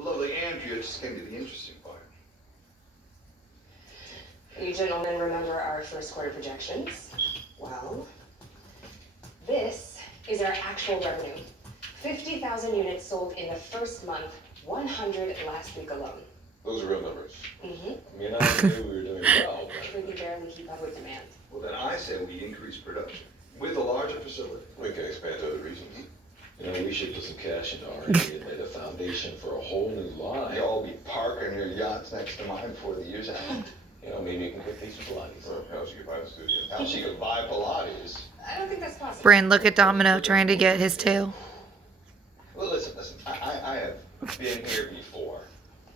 Lovely Andrea just came to the interesting part. You gentlemen remember our first quarter projections? Well, this is our actual revenue. 50,000 units sold in the first month, 100 last week alone. Those are real numbers. Mm-hmm. I mean, I knew we were doing well, We can barely keep up with demand. Well, then I say we increase production with a larger facility. we can expand to other regions. You know, we should put some cash into R&D and lay the foundation for a whole new line. Y'all be parking your yachts next to mine before the year's out. You know, maybe you can put these with Pilates. Well, how else you could buy the studio? How she could buy Pilates? I don't think that's possible. Bryn, look at Domino trying to get his tail. Well, listen, I have been here before,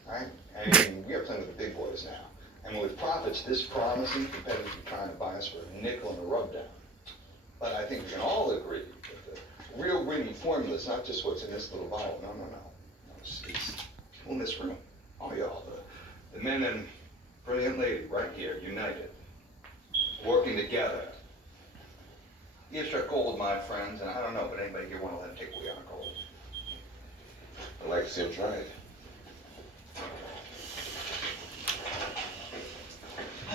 right? I mean, we are playing with the big boys now. And with profits this promising, competitors are trying to buy us for a nickel and a rub down. But I think we can all agree that the real winning formula is not just what's in this little bottle. No. It's people in this room, all y'all, the men and brilliant lady right here, united, working together. You struck gold, my friends, and I don't know, but anybody here want to let him take away our gold? I'd like to see him try it.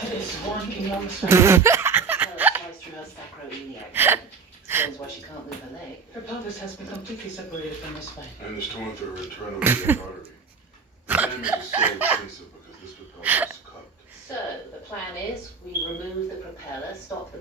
That is one enormous Explains why she can't move her leg. Her pelvis has been completely separated from her spine. And is torn through a return of the artery. The damage is so extensive because this propeller is cut. So the plan is we remove the propeller, stop the